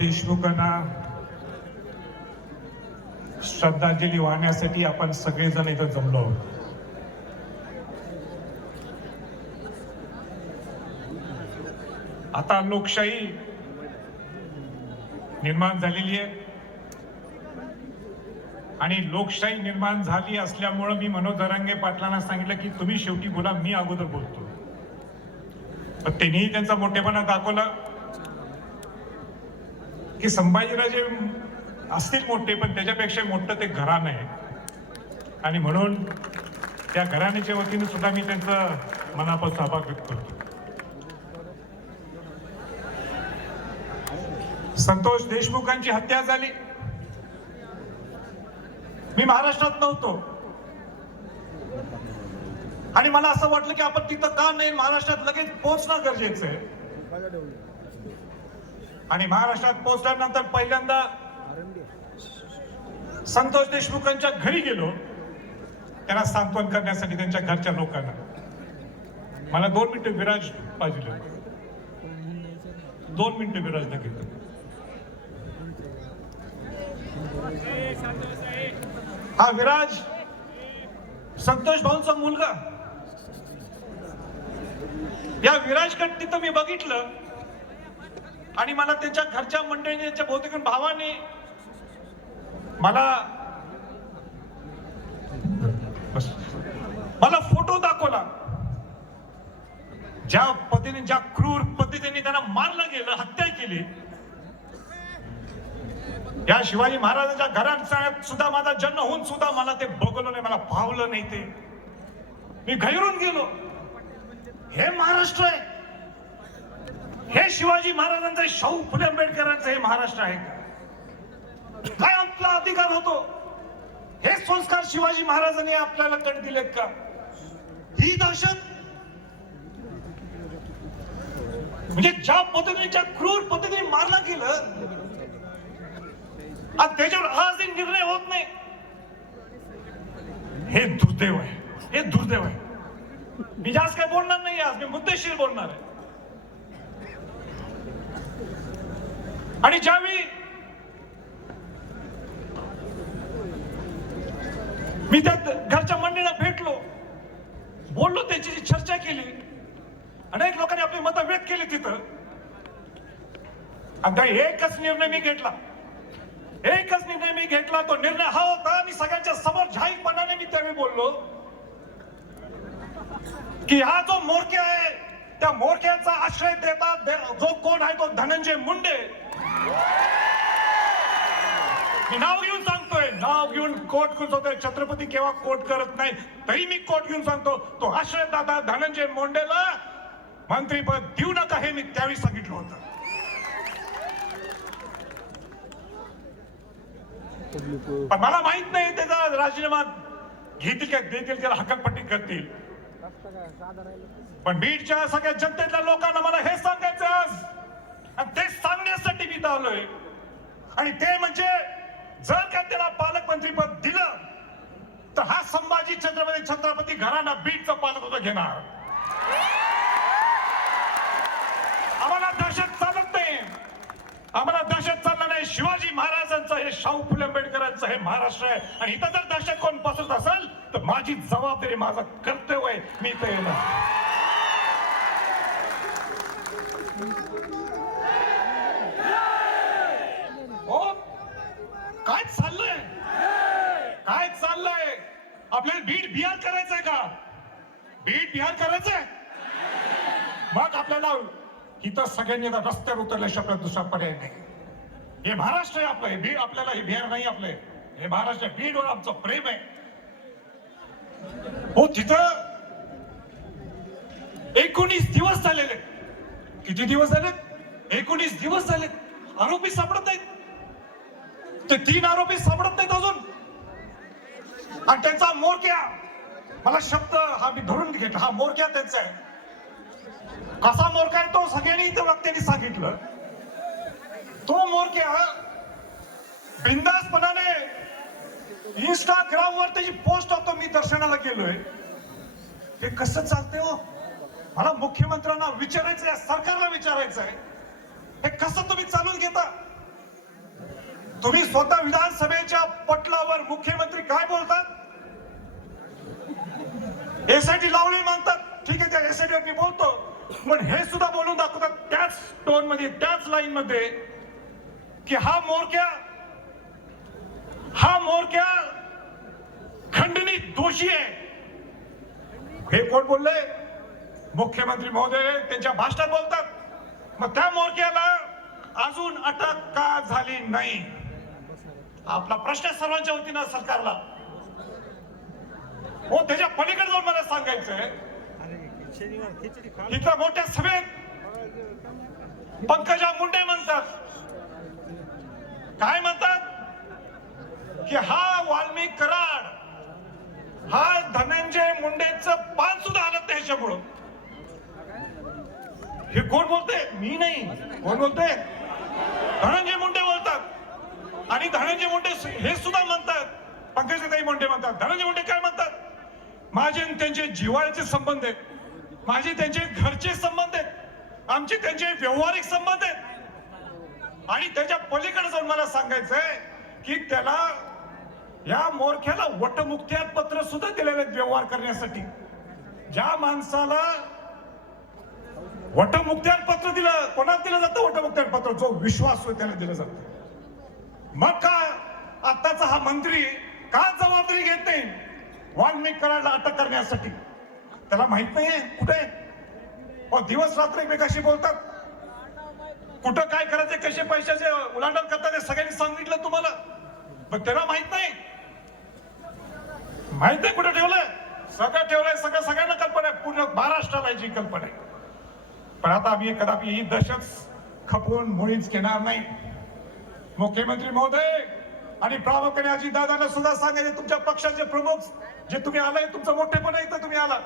देशमुखांना श्रद्धांजली वाहण्यासाठी आपण सगळेजण इथं जमलो आहोत. आता लोकशाही निर्माण झालेली आहे. आणि लोकशाही निर्माण झाली असल्यामुळं मी मनोज दरांगे पाटलांना सांगितलं की तुम्ही शेवटी बोला मी अगोदर बोलतो. पण त्यांनीही त्यांचा मोठेपणा दाखवला. की संभाजीराजे असतील मोठे पण त्याच्यापेक्षा मोठं ते घराणं आहे. आणि म्हणून त्या घराण्याच्या वतीने सुद्धा मी त्यांचं मनापासून आभार व्यक्त करतो. संतोष देशमुखांची हत्या झाली. मी महाराष्ट्रात नव्हतो. आणि मला असं वाटलं की आपण तिथं का नाही महाराष्ट्रात लगेच पोहोचणं गरजेचं आहे. आणि महाराष्ट्रात पोहोचल्यानंतर पहिल्यांदा संतोष देशमुखांच्या घरी गेलो. त्यांना सांत्वन करण्यासाठी त्यांच्या घरच्या लोकांना. मला दोन मिनिटं विराज पाहिजे. दोन मिनिटं विराजला घेतो हा विराज. संतोष भाऊंचा मुलगा. या विराज तिथं मी बघितलं. आणि मला त्यांच्या घरच्या मंडळीने त्यांच्या बहुतेक भावाने मला मला फोटो दाखवला. ज्या पद्धतीने ज्या क्रूर पद्धतीने त्यांना मारलं गेलं हत्या केली या शिवाजी महाराजांच्या घरात सुद्धा माझा जन्म होऊन सुद्धा मला ते बघलं नाही मला पावलं नाही ते. मी घैरून गेलो. हे महाराष्ट्र आहे. हे शिवाजी महाराजांचं शाहू फुले आंबेडकरांचं हे महाराष्ट्र आहे का? काय आपला अधिकार होतो. हे संस्कार शिवाजी महाराजांनी आपल्याला कट दिलेत का? ही दहशत म्हणजे ज्या पद्धतीने ज्या क्रूर पद्धतीने मारलं गेलं आणि त्याच्यावर आजही निर्णय होत नाही. हे दुर्दैव आहे. हे दुर्दैव आहे. मी जास्त काय बोलणार नाही आज मी मुद्देशीर बोलणार आहे. आणि ज्यावेळी मी त्या घरच्या मंडळीला भेटलो बोललो त्याची जी चर्चा केली अनेक लोकांनी आपली मतं व्यक्त केली तिथं. आणि त्या एकच निर्णय मी घेतला. एकच निर्णय मी घेतला तो निर्णय हा होता आणि सगळ्यांच्या समोर झाईपणाने मी त्यावेळी बोललो की हा जो मोरक्या आहे त्या मोरक्याचा आश्रय देतात जो कोण आहे तो धनंजय मुंडे. मी नाव घेऊन सांगतोय. नाव घेऊन कोट कुंचवतोय छत्रपती केव्हा कोट करत नाही तरी मी कोट घेऊन सांगतो. तो आश्रय दादा धनंजय मुंडेला मंत्रीपद देऊ नका हे मी त्यावेळी सांगितलं होतं. पण मला माहीत नाही त्याचा राजीनामा घेतील का देतील त्याला हकलपट्टी करतील. पण बीडच्या सगळ्या जनतेतल्या लोकांना मला हे सांगायचं आणि ते सांगण्यासाठी मी धावलोय. आलोय आणि ते म्हणजे जर का त्याला पालकमंत्री पद दिलं तर हा संभाजी छत्रपती छत्रपती घराणा पालक होतं घेणार. आम्हाला दहशत चालत नाही. आम्हाला दहशत चालणार नाही. शिवाजी महाराजांचं हे शाहू फुले आंबेडकरांचं हे महाराष्ट्र आहे. आणि इथं जर दहशत कोण पसरत असेल तर माझी जबाबदारी माझं कर्तव्य आहे. मी इथं येणार. बीड बिहार करायचंय का? बीड बिहार करायचंय? मग आपल्याला इथं सगळ्यांनी आता रस्त्यावर उतरल्याशिवाय आपल्याला दुसरा पर्याय नाही. हे महाराष्ट्र आहे आपलं हे बीड आपल्याला हे बिहार नाही आपलं. हे महाराष्ट्र बीडवर आमचं प्रेम आहे. हो तिथं एकोणीस दिवस झालेले किती दिवस झाले एकोणीस दिवस झाले आरोपी सापडत नाहीत. ते तीन आरोपी सापडत नाहीत अजून. आणि त्यांचा मोरक्या. मला शब्द हा मी धरून घेतला हा मोरक्या त्यांचा आहे. कसा मोरका आहे तो सगळ्यांनी इथं वक्त्यांनी सांगितलं. तो मोरक्या बिंदासपणाने इंस्टाग्राम वर त्याची पोस्ट होतो मी दर्शनाला गेलोय. हे कसं चालतंय हो? मला मुख्यमंत्र्यांना विचारायचं आहे सरकारला विचारायचं आहे हे कसं तुम्ही चालून घेता? तुम्ही स्वतः विधानसभेच्या पटलावर मुख्यमंत्री काय बोलतात? एसआयटी लावणी मागतात ठीक आहे त्या एसआयटी मी बोलतो. पण हे सुद्धा बोलून दाखवतात त्याच टोनमध्ये त्याच लाईन मध्ये की हा मोरक्या हा मोरक्या खंडणी दोषी आहे. हे कोण बोलले? मुख्यमंत्री महोदय त्यांच्या भाषणात बोलतात. मग त्या मोरक्याला अजून अटक का झाली नाही? आपला प्रश्न सर्वांच्या वतीनं सरकारला. हो त्याच्या पलीकडे जाऊन मला सांगायचंय. इथं मोठ्या सभेत पंकजा मुंडे म्हणतात. काय म्हणतात? की हा वाल्मिक कराड हा धनंजय मुंडेचं पान सुद्धा आलं त्याच्यामुळं हे कोण बोलते मी नाही. कोण बोलते धनंजय आणि धनंजय मुंडे हे सुद्धा म्हणतात. पंकजाताई मुंडे म्हणतात. धनंजय मुंडे काय म्हणतात? माझे त्यांचे जिव्हाळ्याचे संबंध आहेत. माझे त्यांचे घरचे संबंध आहेत. आमचे त्यांचे व्यवहारिक संबंध आहेत. आणि त्याच्या पलीकडे जाऊन मला सांगायचंय की त्याला या मोरख्याला वटमुक्त्यात पत्र सुद्धा दिलेले आहेत व्यवहार करण्यासाठी. ज्या माणसाला वटमुक्त्यात पत्र दिलं कोणाला दिलं जातं वटमुक्त्यात पत्र? जो विश्वास होय त्याला दिलं जातं. मग का आताचा हा मंत्री का जबाबदारी घेत नाही? वाल्मिकरांना अटक करण्यासाठी. त्याला माहीत नाहीये कुठे आहे? हो, दिवस रात्र एकमेकाशी बोलतात. कुठं काय करायचे कसे पैशाचे उलांडण करतात हे सगळ्यांनी सांगितलं तुम्हाला. पण त्याला माहीत नाही. माहीत नाही कुठे ठेवलंय. सगळं ठेवलंय सगळं सगळ्यांना कल्पना आहे. पूर्ण महाराष्ट्राला याची कल्पना आहे. पण आता आम्ही कदापि ही दशच खपवून मुळीच घेणार नाही. मुख्यमंत्री महोदय आणि प्रामुख्याने अजित दादांना सुद्धा सांगायचे तुमच्या पक्षाचे प्रमुख जे तुम्ही आलाय तुमचं मोठेपण इथं तुम्ही आला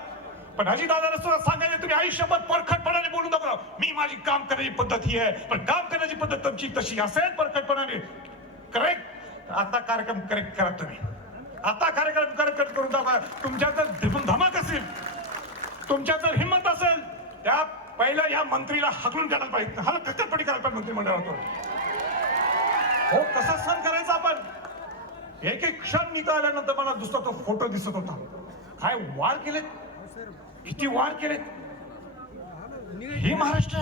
पण अजितदादांना सुद्धा सांगायचे तुम्ही आयुष्यभर परखटपणाने बोलू नका. मी माझी काम करण्याची पद्धत ही आहे पण काम करण्याची पद्धत तुमची तशी असेल परखटपणाने. करेक्ट आता कार्यक्रम करेक्ट करा तुम्ही. आता कार्यक्रम करेक्ट करून दाखवा तुमच्या जर धीम- धमक असेल तुमच्या जर हिंमत असेल त्या पहिल्या या मंत्रीला हकलून काढायला पाहिजे. हा कच्चरपटी करायला पाहिजे मंत्रिमंडळातून. हो कसा सण करायचा आपण? एक एक क्षण मी आल्यानंतर मला दुसरा तो फोटो दिसत होता. काय वार केलेत? किती वार केलेत? हे महाराष्ट्र?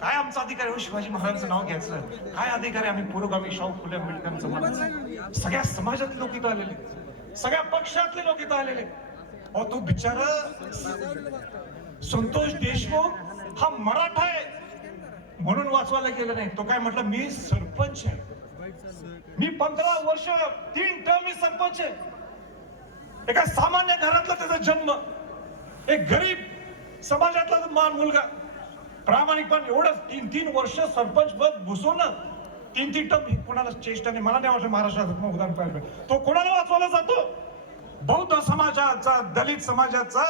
काय आमचा अधिकार? आहे हो, शिवाजी महाराजांचं नाव घ्यायचं. काय अधिकार? आहे आम्ही पुरोगामी शाहू फुले आंबेडकरांचं समाज सगळ्या समाजातले लोक इथं आलेले सगळ्या पक्षातले लोक इथं आलेले अहो तो बिचारा संतोष देशमुख हा मराठा आहे. म्हणून वाचवायला गेलं नाही. तो काय म्हटलं मी सरपंच आहे. मी पंधरा वर्ष तीन टर्म मी सरपंच आहे. एका सामान्य घरातला त्याचा जन्म एक गरीब समाजातला मान मुलगा प्रामाणिकपण एवढं तीन तीन वर्ष सरपंच पद भुसवणं तीन तीन टर्म कोणाला चेष्टाने मला नाही वाटलं महाराष्ट्रात उदाहरण पाहिजे तो कोणाला वाचवायला जातो? बौद्ध समाजाचा दलित समाजाचा